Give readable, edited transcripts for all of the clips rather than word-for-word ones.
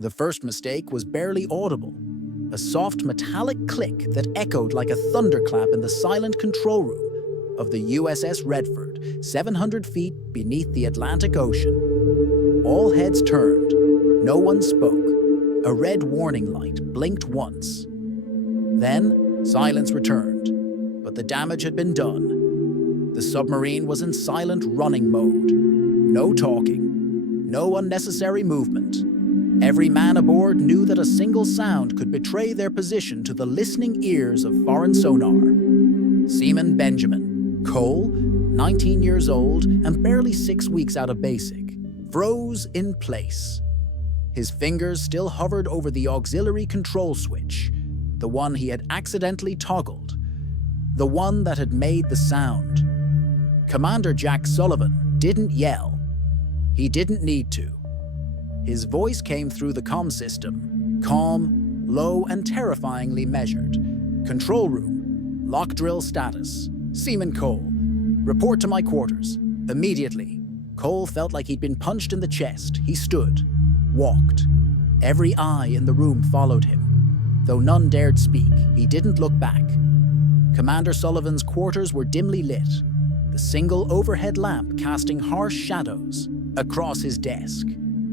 The first mistake was barely audible, a soft metallic click that echoed like a thunderclap in the silent control room of the USS Redford, 700 feet beneath the Atlantic Ocean. All heads turned. No one spoke. A red warning light blinked once. Then, silence returned, but the damage had been done. The submarine was in silent running mode. No talking, no unnecessary movement. Every man aboard knew that a single sound could betray their position to the listening ears of foreign sonar. Seaman Benjamin, Cole, 19 years old and barely 6 weeks out of basic, froze in place. His fingers still hovered over the auxiliary control switch, the one he had accidentally toggled, the one that had made the sound. Commander Jack Sullivan didn't yell. He didn't need to. His voice came through the comm system, calm, low, and terrifyingly measured. Control room, lock drill status. Seaman Cole, report to my quarters. Immediately. Cole felt like he'd been punched in the chest. He stood, walked. Every eye in the room followed him. Though none dared speak, he didn't look back. Commander Sullivan's quarters were dimly lit, the single overhead lamp casting harsh shadows across his desk.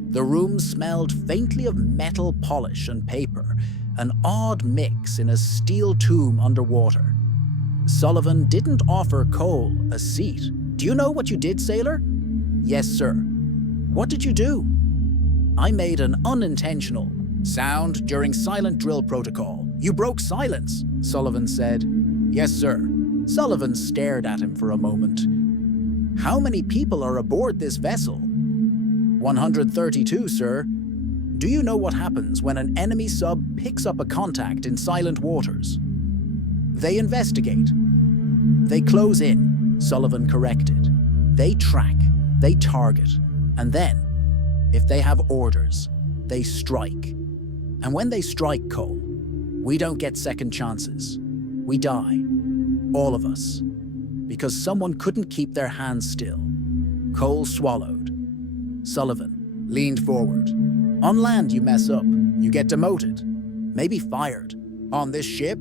The room smelled faintly of metal polish and paper, an odd mix in a steel tomb underwater. Sullivan didn't offer Cole a seat. "Do you know what you did, sailor?" "Yes, sir." "What did you do?" "I made an unintentional sound during silent drill protocol." "You broke silence," Sullivan said. "Yes, sir." Sullivan stared at him for a moment. "How many people are aboard this vessel?" 132, sir. "Do you know what happens when an enemy sub picks up a contact in silent waters?" "They investigate." "They close in," Sullivan corrected. "They track, they target, and then, if they have orders, they strike. And when they strike, Cole, we don't get second chances. We die. All of us. Because someone couldn't keep their hands still." Cole swallowed. Sullivan leaned forward. "On land, you mess up. You get demoted. Maybe fired. On this ship,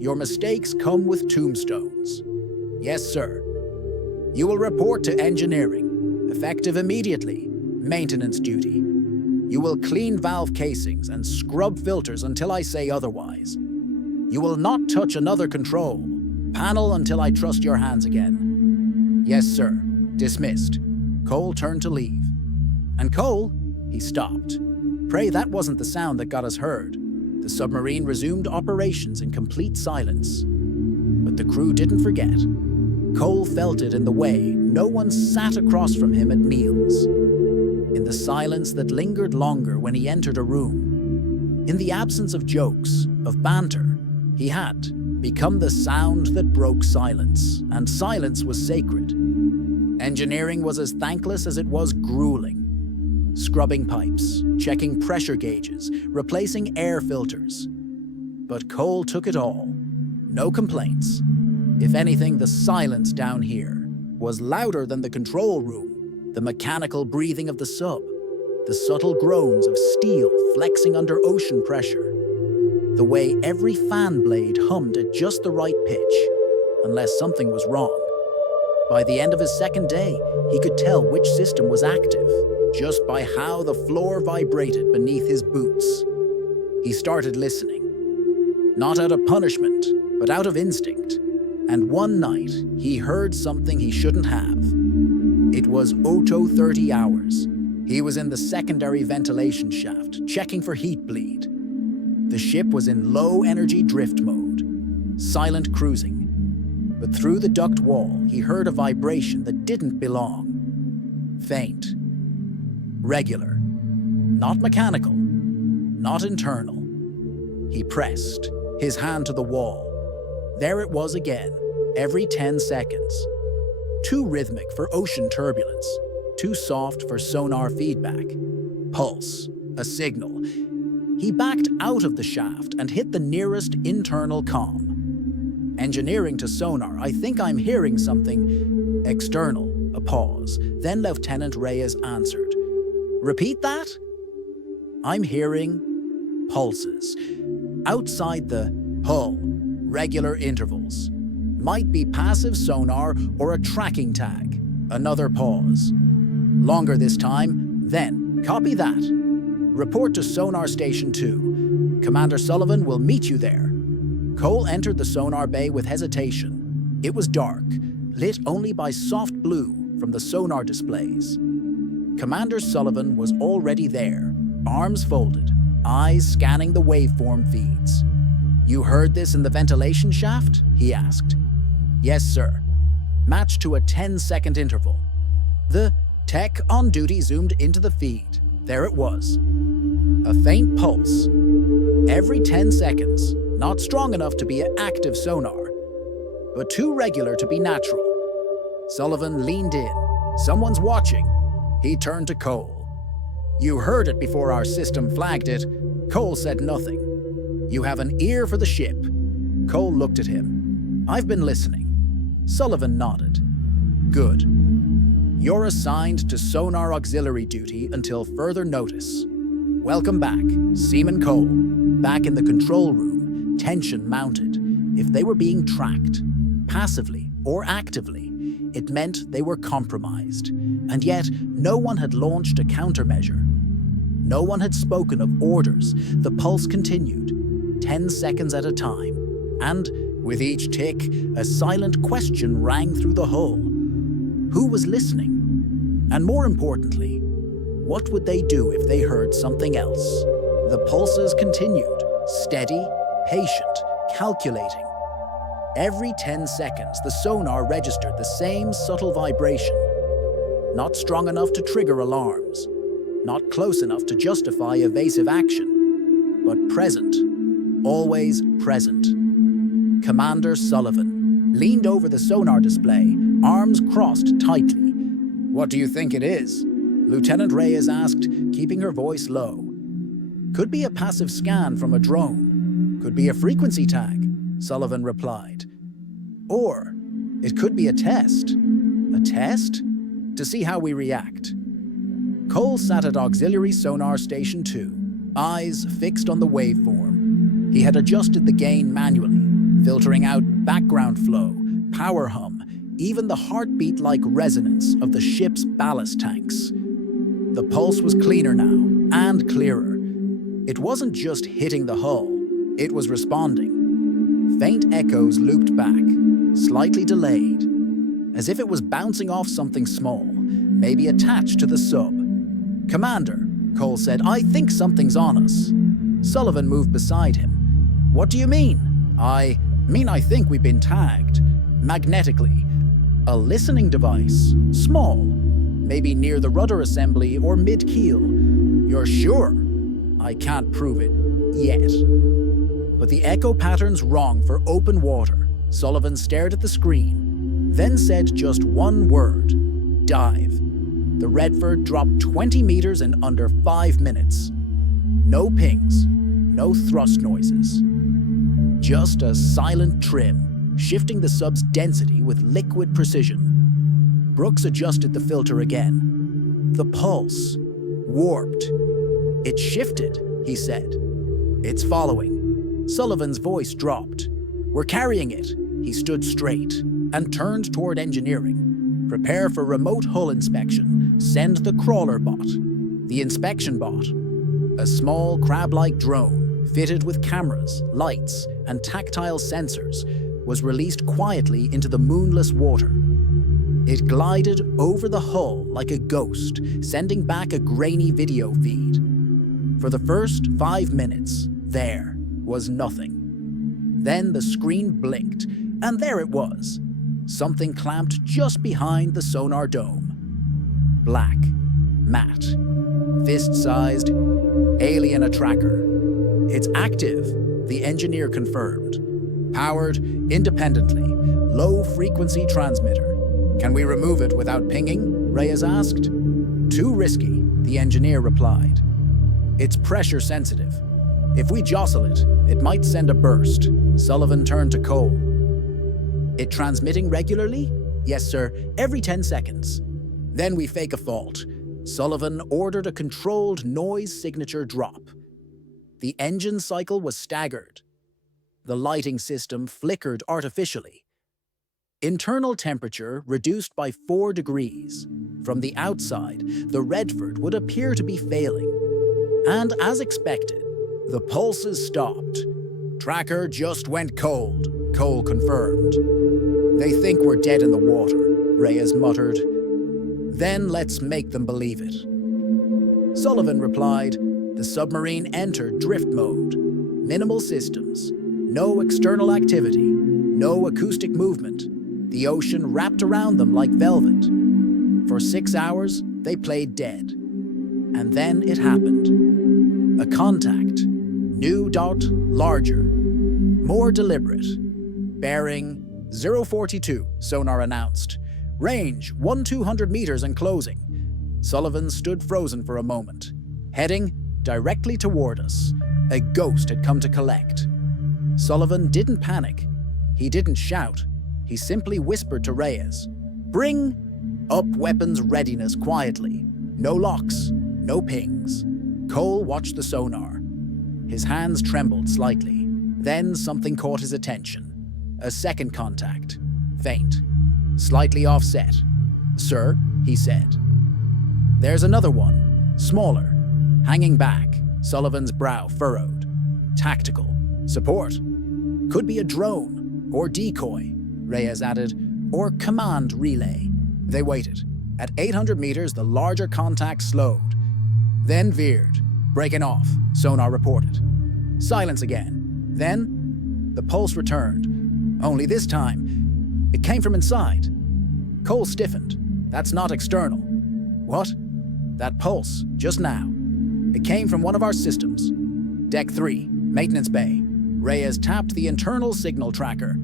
your mistakes come with tombstones." "Yes, sir." "You will report to engineering, effective immediately. Maintenance duty. You will clean valve casings and scrub filters until I say otherwise. You will not touch another control panel until I trust your hands again." "Yes, sir." Dismissed. Cole turned to leave. "And Cole," he stopped. "Pray that wasn't the sound that got us heard." The submarine resumed operations in complete silence. But the crew didn't forget. Cole felt it in the way no one sat across from him at meals. In the silence that lingered longer when he entered a room. In the absence of jokes, of banter, he had become the sound that broke silence, and silence was sacred. Engineering was as thankless as it was grueling. Scrubbing pipes, checking pressure gauges, replacing air filters. But Cole took it all. No complaints. If anything, the silence down here was louder than the control room. The mechanical breathing of the sub, the subtle groans of steel flexing under ocean pressure, the way every fan blade hummed at just the right pitch, unless something was wrong. By the end of his second day, he could tell which system was active, just by how the floor vibrated beneath his boots. He started listening, not out of punishment, but out of instinct. And one night, he heard something he shouldn't have. It was Otto 30 hours. He was in the secondary ventilation shaft, checking for heat bleed. The ship was in low-energy drift mode, silent cruising. But through the duct wall, he heard a vibration that didn't belong. Faint. Regular. Not mechanical. Not internal. He pressed, his hand to the wall. There it was again, every 10 seconds. Too rhythmic for ocean turbulence, too soft for sonar feedback. Pulse, a signal. He backed out of the shaft and hit the nearest internal comm. "Engineering to sonar, I think I'm hearing something." "External," a pause. Then Lieutenant Reyes answered. "Repeat that?" I'm hearing pulses. Outside the hull, regular intervals. Might be passive sonar or a tracking tag. Another pause. Longer this time, then copy that. Report to Sonar Station 2. Commander Sullivan will meet you there. Cole entered the sonar bay with hesitation. It was dark, lit only by soft blue from the sonar displays. Commander Sullivan was already there, arms folded, eyes scanning the waveform feeds. "You heard this in the ventilation shaft?" he asked. "Yes, sir." Matched to a 10-second interval. The tech on duty zoomed into the feed. There it was. A faint pulse. Every 10 seconds, not strong enough to be an active sonar, but too regular to be natural. Sullivan leaned in. "Someone's watching." He turned to Cole. "You heard it before our system flagged it." Cole said nothing. "You have an ear for the ship." Cole looked at him. "I've been listening." Sullivan nodded. "Good. You're assigned to sonar auxiliary duty until further notice. Welcome back, Seaman Cole." Back in the control room, tension mounted. If they were being tracked, passively or actively, it meant they were compromised. And yet, no one had launched a countermeasure. No one had spoken of orders. The pulse continued, 10 seconds at a time. And, with each tick, a silent question rang through the hull. Who was listening? And more importantly, what would they do if they heard something else? The pulses continued, steady, patient, calculating. Every 10 seconds, the sonar registered the same subtle vibration. Not strong enough to trigger alarms, not close enough to justify evasive action, but present, always present. Commander Sullivan leaned over the sonar display, arms crossed tightly. "What do you think it is?" Lieutenant Reyes asked, keeping her voice low. "Could be a passive scan from a drone. Could be a frequency tag," Sullivan replied. "Or it could be a test." "A test?" "To see how we react." Cole sat at Auxiliary Sonar Station 2, eyes fixed on the waveform. He had adjusted the gain manually, filtering out background flow, power hum, even the heartbeat-like resonance of the ship's ballast tanks. The pulse was cleaner now, and clearer. It wasn't just hitting the hull, it was responding. Faint echoes looped back, slightly delayed, as if it was bouncing off something small, maybe attached to the sub. "Commander," Cole said, "I think something's on us." Sullivan moved beside him. "What do you mean?" I think we've been tagged. Magnetically. A listening device. Small. Maybe near the rudder assembly or mid-keel. You're sure? I can't prove it. Yet. But the echo pattern's wrong for open water. Sullivan stared at the screen, then said just one word. Dive. The Redford dropped 20 meters in under 5 minutes. No pings. No thrust noises. Just a silent trim, shifting the sub's density with liquid precision. Brooks adjusted the filter again. The pulse. Warped. "It shifted," he said. "It's following." Sullivan's voice dropped. "We're carrying it." He stood straight and turned toward engineering. "Prepare for remote hull inspection. Send the crawler bot." The inspection bot, a small crab-like drone fitted with cameras, lights, and tactile sensors, was released quietly into the moonless water. It glided over the hull like a ghost, sending back a grainy video feed. For the first 5 minutes, there was nothing. Then the screen blinked, and there it was. Something clamped just behind the sonar dome. Black, matte, fist-sized, alien tracker. "It's active," the engineer confirmed. "Powered independently, low-frequency transmitter." "Can we remove it without pinging?" Reyes asked. "Too risky," the engineer replied. "It's pressure sensitive. If we jostle it, it might send a burst." Sullivan turned to Cole. "It transmitting regularly?" "Yes, sir, every 10 seconds. Then we fake a fault. Sullivan ordered a controlled noise signature drop. The engine cycle was staggered. The lighting system flickered artificially. Internal temperature reduced by 4 degrees. From the outside, the Redford would appear to be failing. And as expected, the pulses stopped. "Tracker just went cold," Cole confirmed. "They think we're dead in the water," Reyes muttered. "Then let's make them believe it." Sullivan replied, "The submarine entered drift mode. Minimal systems. No external activity. No acoustic movement. The ocean wrapped around them like velvet. For 6 hours, they played dead. And then it happened. A contact. New dot, larger. More deliberate. Bearing 042, sonar announced. Range 1,200 meters and closing." Sullivan stood frozen for a moment, heading directly toward us. A ghost had come to collect. Sullivan didn't panic. He didn't shout. He simply whispered to Reyes, "Bring up weapons readiness quietly. No locks, no pings." Cole watched the sonar. His hands trembled slightly. Then something caught his attention. A second contact. Faint. Slightly offset. "Sir," he said. "There's another one. Smaller. Hanging back." Sullivan's brow furrowed. "Tactical. Support. Could be a drone or decoy," Reyes added, "or command relay." They waited. At 800 meters, the larger contact slowed. Then veered. "Breaking off," sonar reported. Silence again. Then, the pulse returned. Only this time, it came from inside. Cole stiffened. "That's not external." "What?" "That pulse, just now. It came from one of our systems. Deck 3, maintenance bay." Reyes tapped the internal signal tracker.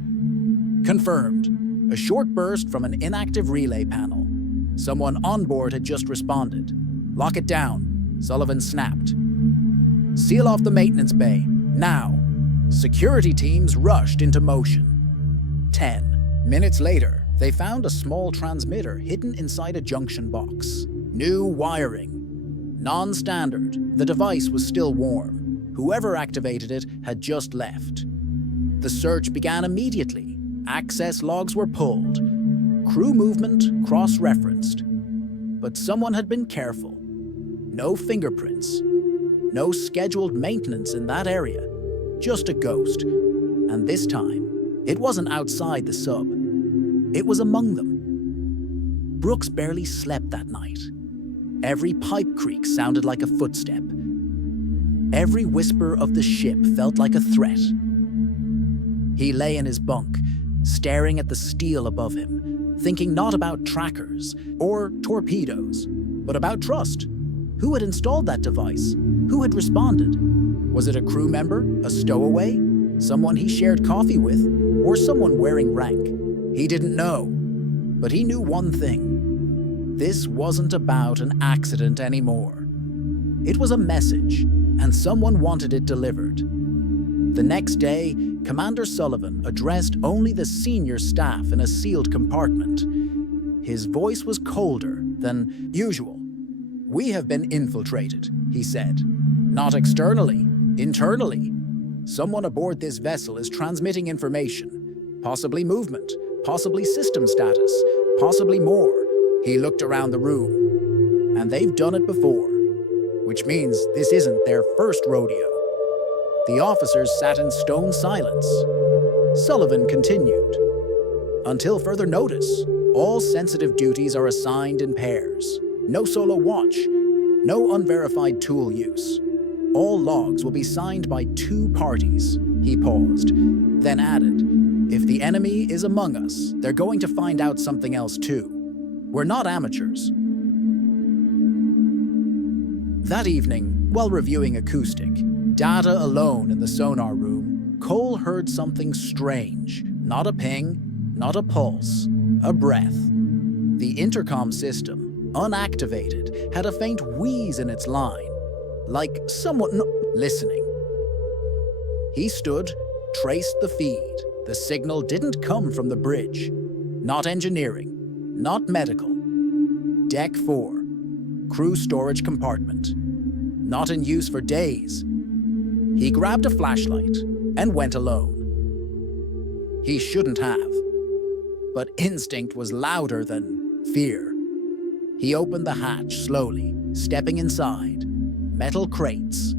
Confirmed. A short burst from an inactive relay panel. Someone on board had just responded. "Lock it down," Sullivan snapped. "Seal off the maintenance bay, now." Security teams rushed into motion. 10 minutes later, they found a small transmitter hidden inside a junction box. New wiring. Non-standard, the device was still warm. Whoever activated it had just left. The search began immediately. Access logs were pulled. Crew movement cross-referenced. But someone had been careful. No fingerprints. No scheduled maintenance in that area. Just a ghost. And this time, it wasn't outside the sub. It was among them. Brooks barely slept that night. Every pipe creak sounded like a footstep. Every whisper of the ship felt like a threat. He lay in his bunk, staring at the steel above him, thinking not about trackers or torpedoes, but about trust. Who had installed that device? Who had responded? Was it a crew member, a stowaway, someone he shared coffee with, or someone wearing rank? He didn't know, but he knew one thing. This wasn't about an accident anymore. It was a message, and someone wanted it delivered. The next day, Commander Sullivan addressed only the senior staff in a sealed compartment. His voice was colder than usual. "We have been infiltrated," he said. "Not externally, internally. Someone aboard this vessel is transmitting information. Possibly movement, possibly system status, possibly more." He looked around the room. "And they've done it before. Which means this isn't their first rodeo." The officers sat in stone silence. Sullivan continued. "Until further notice, all sensitive duties are assigned in pairs. No solo watch, no unverified tool use. All logs will be signed by 2 parties." He paused, then added, "If the enemy is among us, they're going to find out something else too. We're not amateurs." That evening, while reviewing acoustic, data alone in the sonar room, Cole heard something strange. Not a ping, not a pulse, a breath. The intercom system, unactivated, had a faint wheeze in its line, like someone listening. He stood, traced the feed. The signal didn't come from the bridge. Not engineering, not medical. Deck 4. crew storage compartment, not in use for days. He grabbed a flashlight and went alone. He shouldn't have, but instinct was louder than fear. He opened the hatch slowly, stepping inside. Metal crates.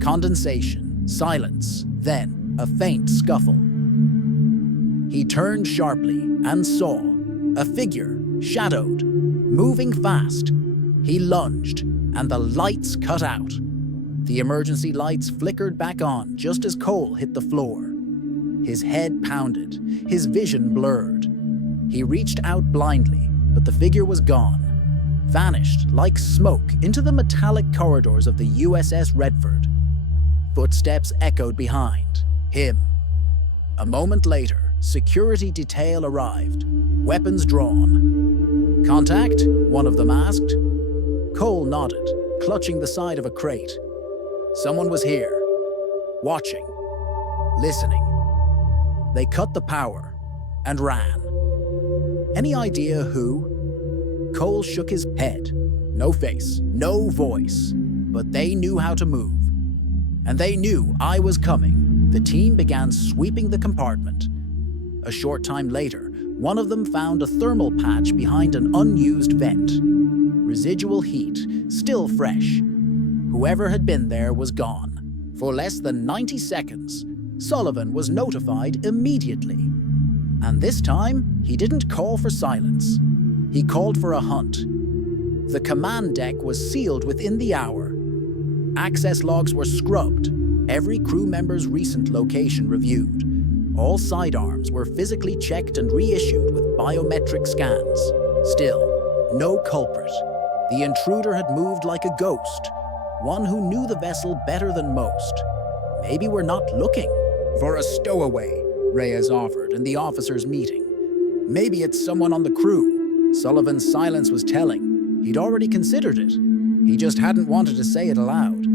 Condensation, silence, then a faint scuffle. He turned sharply and saw a figure, shadowed, moving fast. He lunged, and the lights cut out. The emergency lights flickered back on just as Cole hit the floor. His head pounded, his vision blurred. He reached out blindly, but the figure was gone, vanished like smoke into the metallic corridors of the USS Redford. Footsteps echoed behind him. A moment later, security detail arrived, weapons drawn. "Contact?" one of them asked. Cole nodded, clutching the side of a crate. Someone was here, watching, listening. They cut the power and ran. Any idea who? Cole shook his head. No face, no voice, but they knew how to move. And they knew I was coming. The team began sweeping the compartment. A short time later, one of them found a thermal patch behind an unused vent. Residual heat, still fresh. Whoever had been there was gone. For less than 90 seconds, Sullivan was notified immediately. And this time, he didn't call for silence. He called for a hunt. The command deck was sealed within the hour. Access logs were scrubbed, every crew member's recent location reviewed. All sidearms were physically checked and reissued with biometric scans. Still, no culprit. The intruder had moved like a ghost, one who knew the vessel better than most. "Maybe we're not looking for a stowaway," Reyes offered in the officers' meeting. "Maybe it's someone on the crew." Sullivan's silence was telling. He'd already considered it. He just hadn't wanted to say it aloud.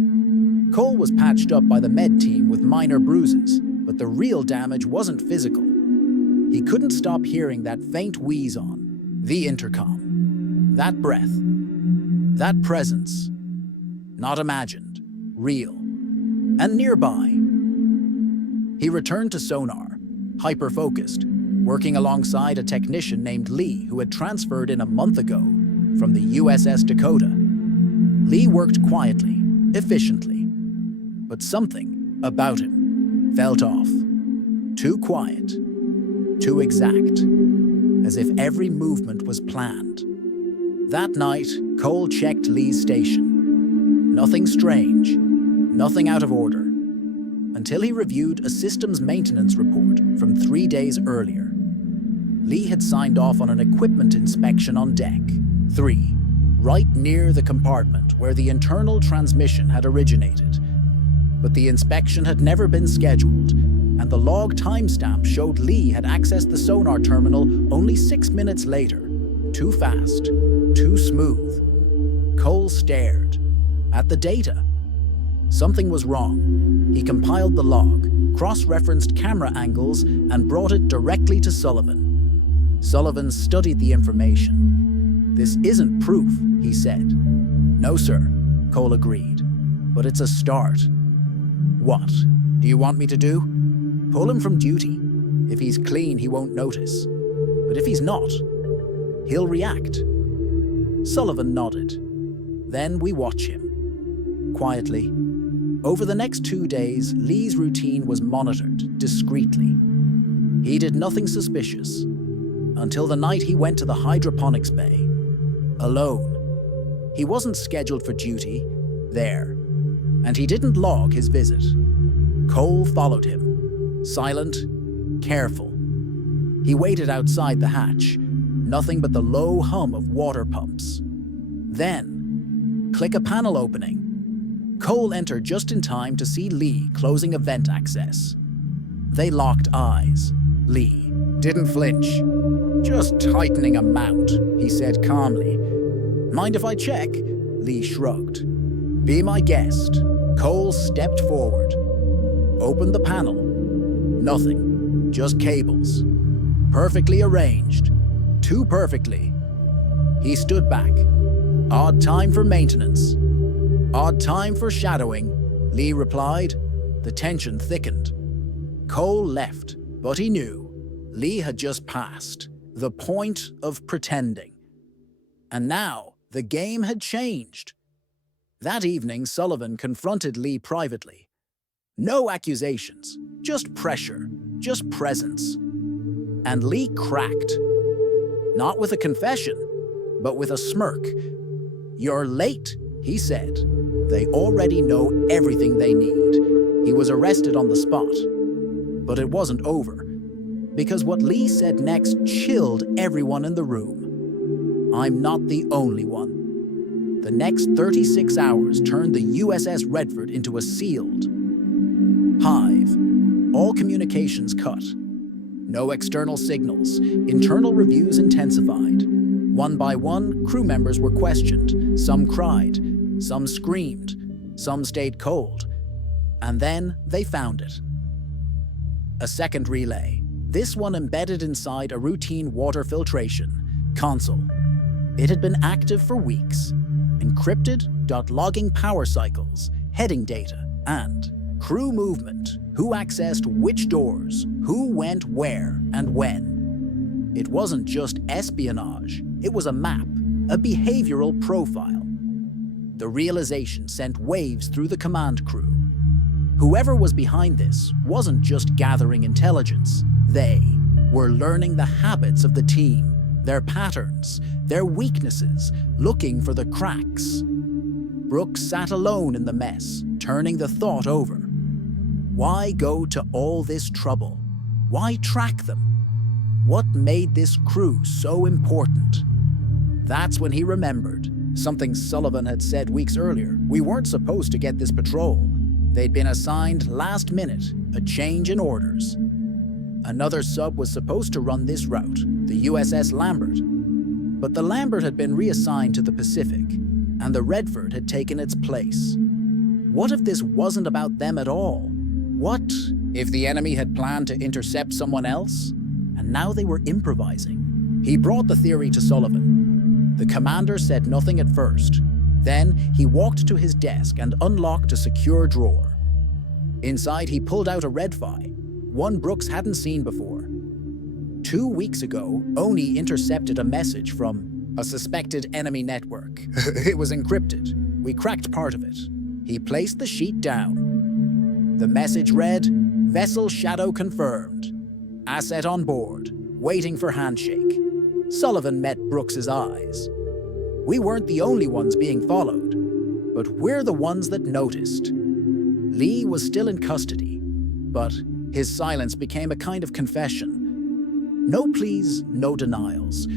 Cole was patched up by the med team with minor bruises, but the real damage wasn't physical. He couldn't stop hearing that faint wheeze on the intercom. That breath. That presence. Not imagined. Real. And nearby. He returned to sonar, hyper-focused, working alongside a technician named Lee who had transferred in a month ago from the USS Dakota. Lee worked quietly, efficiently, but something about him felt off. Too quiet, too exact, as if every movement was planned. That night, Cole checked Lee's station. Nothing strange, nothing out of order, until he reviewed a systems maintenance report from 3 days earlier. Lee had signed off on an equipment inspection on deck 3, right near the compartment where the internal transmission had originated. But the inspection had never been scheduled, and the log timestamp showed Lee had accessed the sonar terminal only 6 minutes later. Too fast, too smooth. Cole stared at the data. Something was wrong. He compiled the log, cross-referenced camera angles, and brought it directly to Sullivan. Sullivan studied the information. "This isn't proof," he said. "No, sir," Cole agreed. "But it's a start." "What do you want me to do?" "Pull him from duty. If he's clean, he won't notice. But if he's not, he'll react." Sullivan nodded. "Then we watch him." Quietly. Over the next 2 days, Lee's routine was monitored discreetly. He did nothing suspicious until the night he went to the hydroponics bay. Alone. He wasn't scheduled for duty there, and he didn't log his visit. Cole followed him, silent, careful. He waited outside the hatch, nothing but the low hum of water pumps. Then, click a panel opening. Cole entered just in time to see Lee closing a vent access. They locked eyes. Lee didn't flinch. "Just tightening a mount," he said calmly. "Mind if I check?" Lee shrugged. "Be my guest." Cole stepped forward. Opened the panel. Nothing. Just cables. Perfectly arranged. Too perfectly. He stood back. Odd time for maintenance. Odd time for shadowing, Lee replied. The tension thickened. Cole left, but he knew Lee had just passed the point of pretending. And now the game had changed. That evening, Sullivan confronted Lee privately. No accusations, just pressure, just presence. And Lee cracked. Not with a confession, but with a smirk. "You're late," he said. "They already know everything they need." He was arrested on the spot. But it wasn't over, because what Lee said next chilled everyone in the room. "I'm not the only one." The next 36 hours turned the USS Redford into a sealed hive. All communications cut. No external signals. Internal reviews intensified. One by one, crew members were questioned. Some cried, some screamed, some stayed cold. And then they found it. A second relay, this one embedded inside a routine water filtration console. It had been active for weeks. Encrypted, logging power cycles, heading data, and crew movement, who accessed which doors, who went where and when. It wasn't just espionage, it was a map, a behavioral profile. The realization sent waves through the command crew. Whoever was behind this wasn't just gathering intelligence. They were learning the habits of the team, their patterns, their weaknesses, looking for the cracks. Brooks sat alone in the mess, turning the thought over. Why go to all this trouble? Why track them? What made this crew so important? That's when he remembered something Sullivan had said weeks earlier. We weren't supposed to get this patrol. They'd been assigned last minute, a change in orders. Another sub was supposed to run this route, the USS Lambert. But the Lambert had been reassigned to the Pacific, and the Redford had taken its place. What if this wasn't about them at all? What if the enemy had planned to intercept someone else? And now they were improvising. He brought the theory to Sullivan. The commander said nothing at first. Then he walked to his desk and unlocked a secure drawer. Inside, he pulled out a Redfi, one Brooks hadn't seen before. 2 weeks ago, Oni intercepted a message from a suspected enemy network. It was encrypted. We cracked part of it. He placed the sheet down. The message read, "Vessel shadow confirmed. Asset on board, waiting for handshake." Sullivan met Brooks's eyes. "We weren't the only ones being followed, but we're the ones that noticed." Lee was still in custody, but his silence became a kind of confession. No pleas, no denials,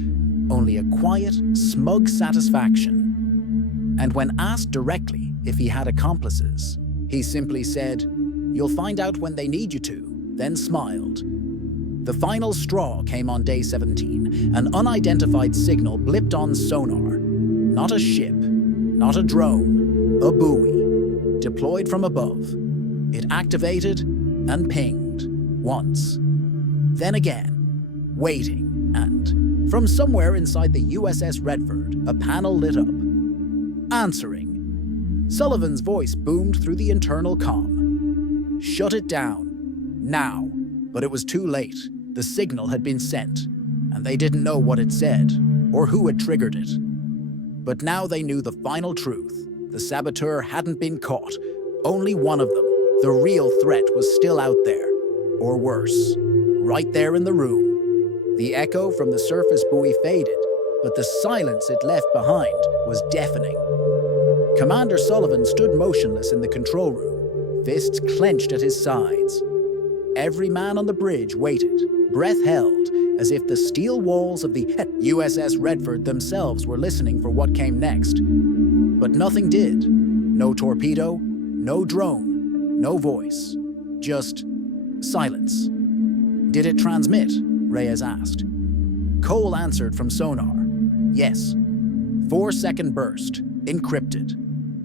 only a quiet, smug satisfaction. And when asked directly if he had accomplices, he simply said, "You'll find out when they need you to," then smiled. The final straw came on day 17. An unidentified signal blipped on sonar. Not a ship, not a drone, a buoy, deployed from above. It activated and pinged once, then again, waiting, and from somewhere inside the USS Redford, a panel lit up. Answering. Sullivan's voice boomed through the internal comm. "Shut it down. Now." But it was too late. The signal had been sent, and they didn't know what it said, or who had triggered it. But now they knew the final truth. The saboteur hadn't been caught. Only one of them. The real threat was still out there. Or worse, right there in the room. The echo from the surface buoy faded, but the silence it left behind was deafening. Commander Sullivan stood motionless in the control room, fists clenched at his sides. Every man on the bridge waited, breath held, as if the steel walls of the USS Redford themselves were listening for what came next. But nothing did. No torpedo, no drone, no voice. Just silence. "Did it transmit?" Reyes asked. Cole answered from sonar. "Yes. 4-second burst. Encrypted.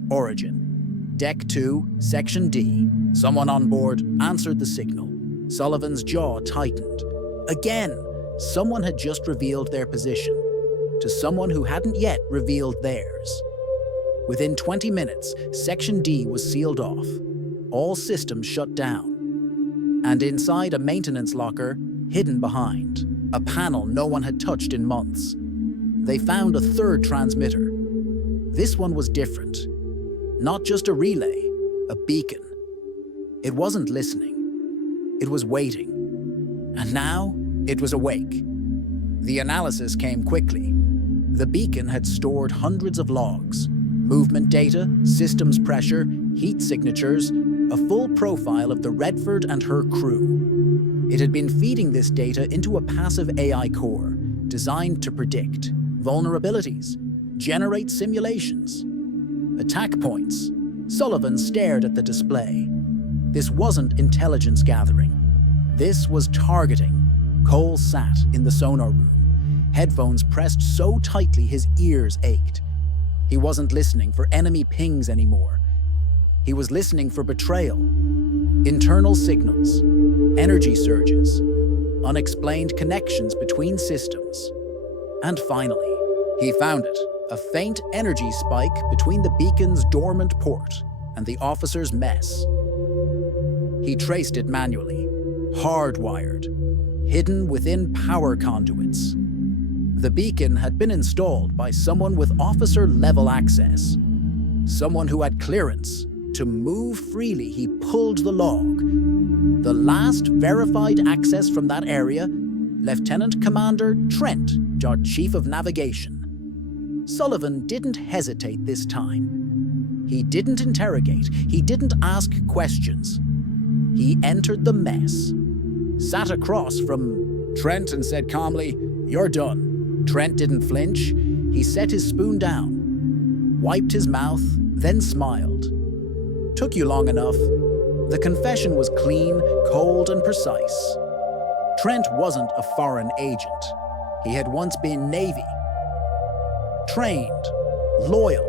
Origin. Deck 2, Section D." Someone on board answered the signal. Sullivan's jaw tightened. Again, someone had just revealed their position. to someone who hadn't yet revealed theirs. Within 20 minutes, Section D was sealed off. All systems shut down. And inside a maintenance locker, hidden behind a panel no one had touched in months, they found a third transmitter. This one was different. Not just a relay, a beacon. It wasn't listening. It was waiting. And now, it was awake. The analysis came quickly. The beacon had stored hundreds of logs, movement data, systems pressure, heat signatures, a full profile of the Redford and her crew. It had been feeding this data into a passive AI core designed to predict vulnerabilities, generate simulations, attack points. Sullivan stared at the display. This wasn't intelligence gathering. This was targeting. Cole sat in the sonar room, headphones pressed so tightly his ears ached. He wasn't listening for enemy pings anymore. He was listening for betrayal, internal signals, energy surges, unexplained connections between systems. And finally, he found it, a faint energy spike between the beacon's dormant port and the officer's mess. He traced it manually, hardwired, hidden within power conduits. The beacon had been installed by someone with officer-level access, someone who had clearance to move freely. He pulled the log. The last verified access from that area, Lieutenant Commander Trent, our Chief of Navigation. Sullivan didn't hesitate this time. He didn't interrogate. He didn't ask questions. He entered the mess, sat across from Trent and said calmly, "You're done." Trent didn't flinch. He set his spoon down, wiped his mouth, then smiled. "Took you long enough." The confession was clean, cold, and precise. Trent wasn't a foreign agent. He had once been Navy. Trained, loyal.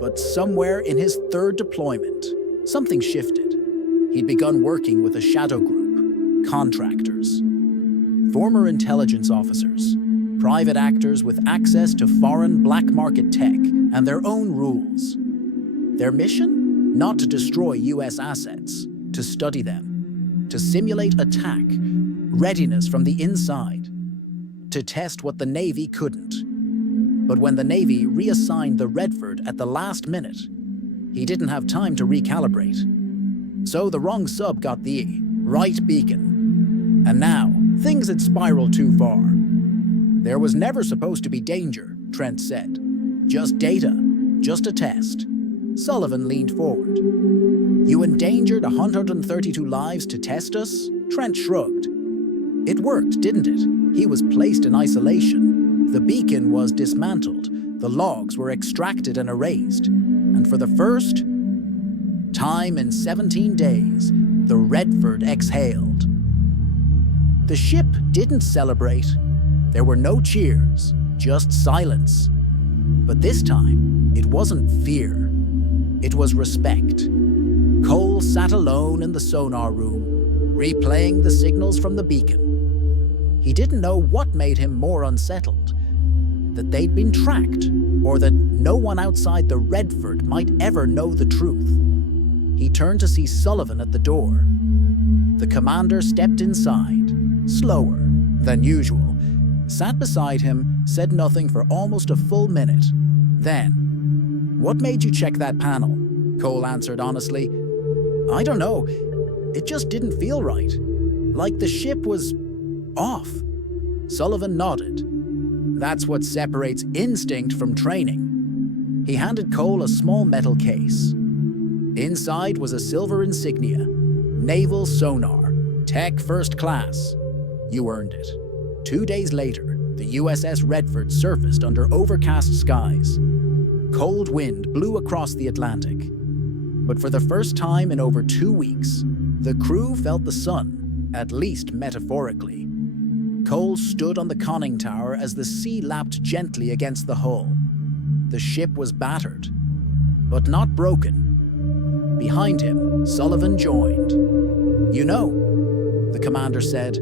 But somewhere in his third deployment, something shifted. He'd begun working with a shadow group, contractors, former intelligence officers, private actors with access to foreign black market tech and their own rules. Their mission? Not to destroy US assets, to study them, to simulate attack, readiness from the inside, to test what the Navy couldn't. But when the Navy reassigned the Redford at the last minute, he didn't have time to recalibrate. So the wrong sub got the right beacon. And now, things had spiraled too far. There was never supposed to be danger, Trent said. Just data, just a test. Sullivan leaned forward. "You endangered 132 lives to test us?" Trent shrugged. "It worked, didn't it?" He was placed in isolation. The beacon was dismantled. The logs were extracted and erased. And for the first time in 17 days, the Redford exhaled. The ship didn't celebrate. There were no cheers, just silence. But this time, it wasn't fear. It was respect. Cole sat alone in the sonar room, replaying the signals from the beacon. He didn't know what made him more unsettled. That they'd been tracked, or that no one outside the Redford might ever know the truth. He turned to see Sullivan at the door. The commander stepped inside, slower than usual, sat beside him, said nothing for almost a full minute. Then, "What made you check that panel?" Cole answered honestly. "I don't know. It just didn't feel right. Like the ship was off." Sullivan nodded. "That's what separates instinct from training." He handed Cole a small metal case. Inside was a silver insignia, naval sonar, tech first class. You earned it. 2 days later, the USS Redford surfaced under overcast skies. Cold wind blew across the Atlantic. But for the first time in over 2 weeks, the crew felt the sun, at least metaphorically. Cole stood on the conning tower as the sea lapped gently against the hull. The ship was battered, but not broken. Behind him, Sullivan joined. "You know," the commander said,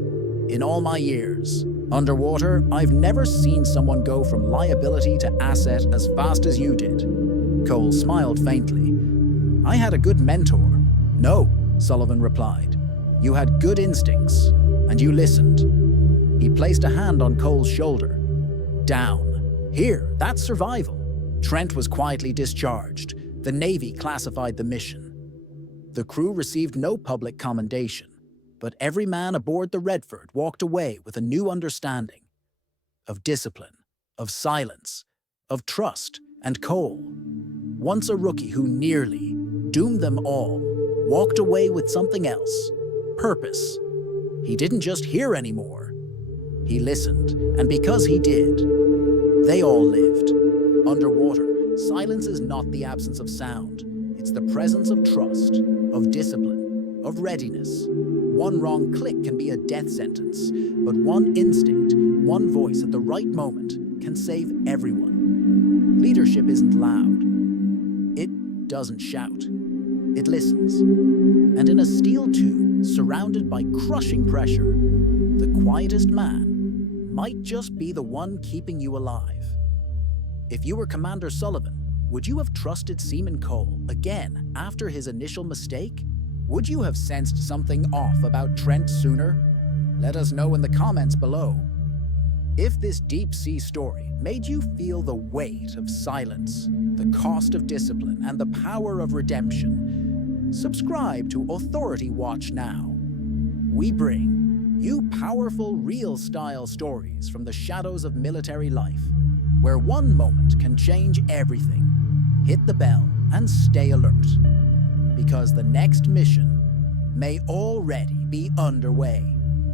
"in all my years, Underwater, I've never seen someone go from liability to asset as fast as you did. Cole smiled faintly. I had a good mentor. No, Sullivan replied. You had good instincts, and you listened. He placed a hand on Cole's shoulder. Down. Here, that's survival. Trent was quietly discharged. The Navy classified the mission. The crew received no public commendation, but every man aboard the Redford walked away with a new understanding of discipline, of silence, of trust, and Cole, once a rookie who nearly doomed them all, walked away with something else, purpose. He didn't just hear anymore. He listened, and because he did, they all lived. Underwater, silence is not the absence of sound. It's the presence of trust, of discipline, of readiness. One wrong click can be a death sentence, but one instinct, one voice at the right moment can save everyone. Leadership isn't loud. It doesn't shout. It listens. And in a steel tube surrounded by crushing pressure, the quietest man might just be the one keeping you alive. If you were Commander Sullivan, would you have trusted Seaman Cole again after his initial mistake? Would you have sensed something off about Trent sooner? Let us know in the comments below. If this deep-sea story made you feel the weight of silence, the cost of discipline, and the power of redemption, subscribe to Authority Watch now. We bring you powerful, real-style stories from the shadows of military life, where one moment can change everything. Hit the bell and stay alert, because the next mission may already be underway.